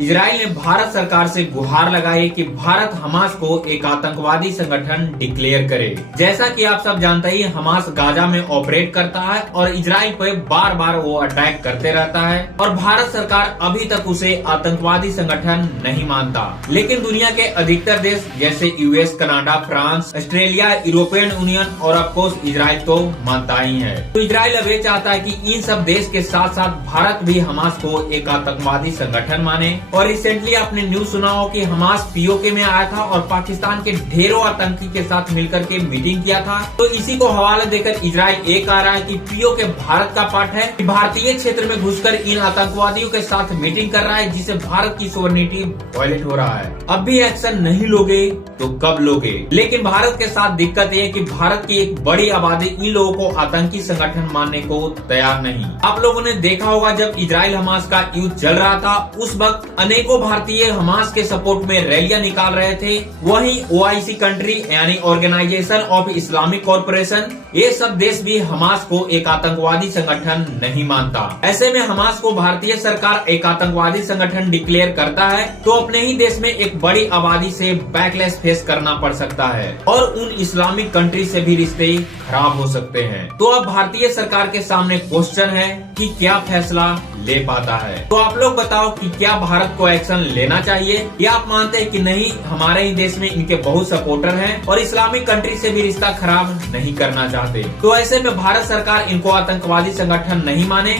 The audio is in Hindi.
इजराइल ने भारत सरकार से गुहार लगाई कि भारत हमास को एक आतंकवादी संगठन डिक्लेयर करे। जैसा कि आप सब जानते ही हमास गाजा में ऑपरेट करता है और इजराइल पे बार बार वो अटैक करते रहता है और भारत सरकार अभी तक उसे आतंकवादी संगठन नहीं मानता। लेकिन दुनिया के अधिकतर देश जैसे US, Canada, France, Australia, European union और ऑफकोर्स इजराइल तो मानता ही है। तो इजराइल अब ये चाहता है कि इन सब देश के साथ साथ भारत भी हमास को एक आतंकवादी संगठन माने। और रिसेंटली आपने न्यूज सुना हो कि हमास पीओके में आया था और पाकिस्तान के ढेरों आतंकी के साथ मिलकर के मीटिंग किया था। तो इसी को हवाला देकर इजराइल ये कह रहा है कि पीओके भारत का पार्ट है, कि भारतीय क्षेत्र में घुसकर इन आतंकवादियों के साथ मीटिंग कर रहा है, जिससे भारत की सोवरेनिटी वायलेट हो रहा है। अब भी एक्शन नहीं लोगे तो कब लोगे? लेकिन भारत के साथ दिक्कत ये है कि भारत की एक बड़ी आबादी इन लोगों को आतंकी संगठन मानने को तैयार नहीं। आप लोगों ने देखा होगा जब इजराइल हमास का युद्ध चल रहा था, उस वक्त अनेकों भारतीय हमास के सपोर्ट में रैलियां निकाल रहे थे। वहीं ओआईसी कंट्री यानी ऑर्गेनाइजेशन ऑफ इस्लामिक कॉर्पोरेशन, ये सब देश भी हमास को एक आतंकवादी संगठन नहीं मानता। ऐसे में हमास को भारतीय सरकार एक आतंकवादी संगठन डिक्लेयर करता है तो अपने ही देश में एक बड़ी आबादी से बैकलैश फेस करना पड़ सकता है और उन इस्लामिक कंट्री से भी रिश्ते खराब हो सकते हैं। तो अब भारतीय सरकार के सामने क्वेश्चन है कि क्या फैसला ले पाता है। तो आप लोग बताओ कि क्या भारत को एक्शन लेना चाहिए या आप मानते हैं कि नहीं, हमारे ही देश में इनके बहुत सपोर्टर हैं और इस्लामिक कंट्री से भी रिश्ता खराब नहीं करना चाहते। तो ऐसे में भारत सरकार इनको आतंकवादी संगठन नहीं माने